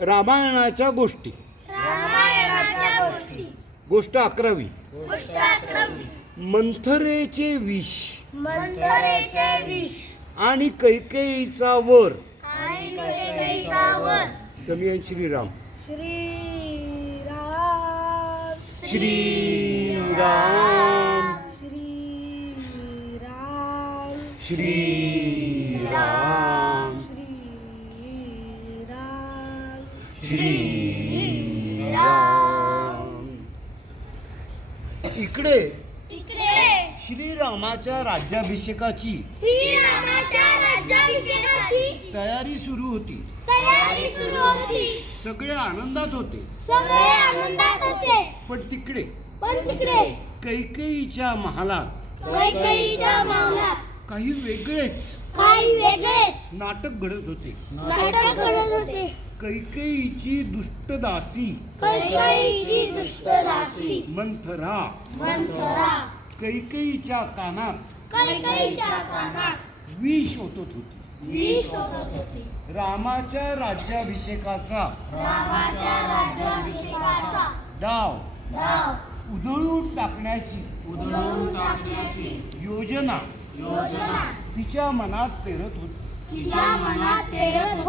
रामायणाच्या गोष्टी. गोष्टी. गोष्ट अकरावी. मंथरेचे विष. मंथरेचे विष. आणि कैकेयीचा वर. समियन श्रीराम. श्रीराम. श्रीराम. श्रीराम. श्रीराम. श्रीराम। इकडे. इकडे. श्रीरामाच्या राज्याभिषेकाची तयारी सुरू होती. तयारी सुरू होती. सगळे आनंदात होते. सगळे आनंदात होते. पण तिकडे. पण तिकडे. कैकेयीच्या महालात. कैकेयीच्या मावलात काही वेगळेच काही वेगळेच. नाटक घडत होते. नाटक घडत होते. कैकेयीची दुष्टदासी। कैकेयीची दुष्ट दासी मंथरा। मंथरा। कैकेयीच्या कानात। कैकेयीच्या कानात। विष ओतत होती। विष होत होती। रामाच्या राज्याभिषेकाचा। रामाच्या राज्याभिषेकाचा। डाव। डाव। उधळून टाकण्याची। उधळून टाकण्याची। योजना। योजना। तिच्या मनात पेरत होती। तिच्या मनात पेरत होती।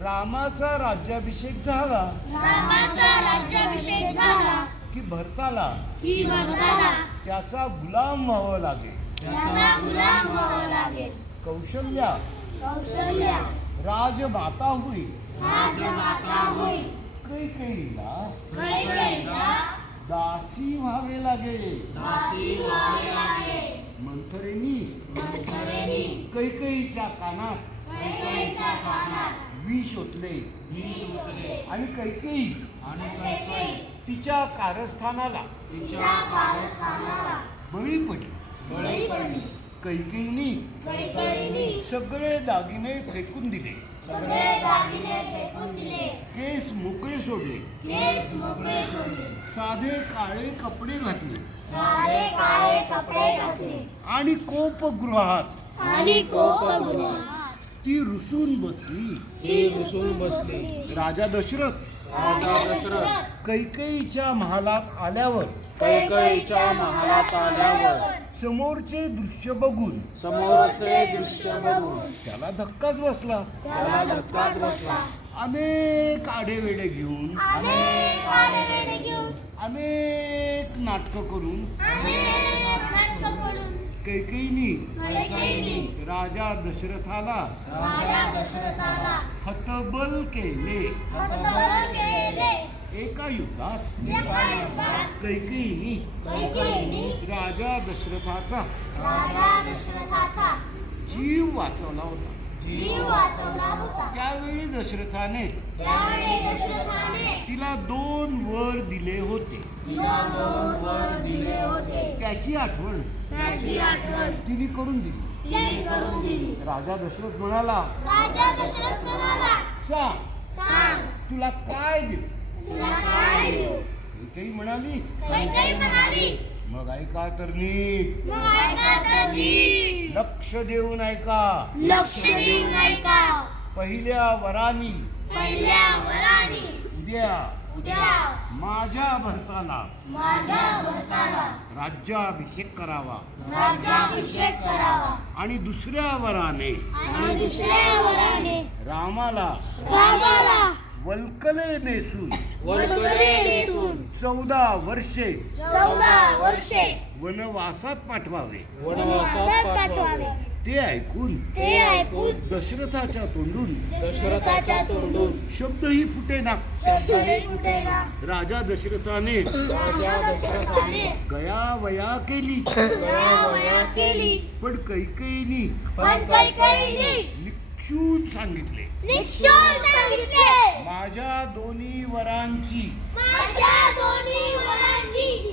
रामाचा राज्याभिषेक झाला. रामाचा राज्याभिषेक झाला. की भरताला. की भरताला. त्याचा गुलाम व्हावं लागेल. त्याचा गुलाम व्हावा लागेल. कौशल्या. कौशल्या. राजमाता होईल राजमाता होईल कैकेयीला. कैकेयीला. दासी व्हावे लागेल दासी व्हावे लागेल मंथरेनी. मंथरेनी. कैकेयीच्या कानात. कानात विष होते आणि कैकेयी. आणि कैकेयी. तिच्या कारस्थानाला. तिच्या कारस्थानाला. बळी पडली. बळी पडली. कैकेयीनी कैकेयीनी सगळे दागिने फेकून दिले. सगळे दागिने फेकून दिले. केस मोकळे सोडले. केस मोकळे सोडले. साधे काळे कपडे घातले. साधे काळे कपडे घातले. आणि कोपगृहात. आणि कोपगृहात. ती रुसून बसली. ती रुसून बसली. राजा दशरथ. राजा दशरथ. कैकेयीच्या महालात आल्यावर. कैकेयीच्या महालात आल्यावर. समोरचे दृश्य बघून. समोरचे दृश्य बघून. त्याला धक्काच बसला. त्याला धक्काच बसला. अनेक आडेवेडे घेऊन. अनेक आडेवेडे घेऊन. अनेक नाटकं करून. अनेक नाटकं करून. कैकेयीनी. राजा दशरथाला. राजा दशरथाला. हतबल केले. एका युद्धात. कैकेयीनी. राजा दशरथाचा. राजा दशरथाचा. जीव वाचवला होता. जीव वाचवला होता. त्यावेळी दशरथाने त्यावेळी दशरथाने तिला दोन वर दिले होते. तिला दोन वर दिले होते. त्याची आठवण. त्याची आठवण. तिने करून दिली. तिने करून दिली. राजा दशरथ म्हणाला राजा दशरथ म्हणाला सांग सांग. तुला काय देऊ? तुला काय देऊ? कैकेयी म्हणाली. कैकेयी म्हणाली. मग ऐका तर नीट. मग ऐका तर नीट. लक्ष देऊन ऐका. लक्ष देऊन ऐका. पहिल्या वरानी. पहिल्या वराने उद्या. उद्या. माझ्या भरताला माझ्या भरताला राज्याभिषेक करावा. राज्याभिषेक करावा. आणि दुसऱ्या वराने. आणि दुसऱ्या वराने. रामाला. रामाला. वल्कले नेसून. वल्गले नेसून. चौदा वर्षे. चौदा वर्षे. वनवासात पाठवावे. वनवासात पाठवावे. ते ऐकून. ते ऐकून. दशरथाच्या तोंडून. दशरथाच्या तोंडून. शब्दही फुटेना शब्दही फुटेना राजा दशरथाने राजा दशरथाने गयावया केली. पण कैकेयीनी निक्षून सांगितले. माझ्या दोन्ही वरांची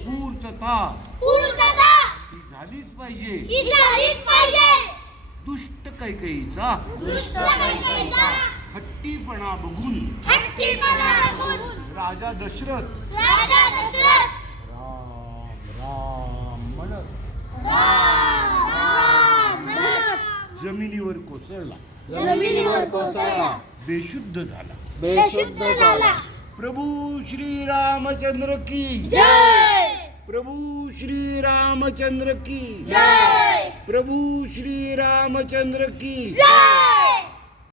पूर्तता ही झालीच पाहिजे. दुष्ट कैकेयीचा दुष्ट कैकेयीचा हट्टीपणा बघून. राजा दशरथ. राम राम म्हणत. जमिनीवर कोसळला. जमिनीवर कोसळला. बेशुद्ध झाला. बेशुद्ध झाला. प्रभू श्री रामचंद्र की. जय. प्रभू श्री रामचंद्र की. जय. प्रभू श्री रामचंद्र की. जय.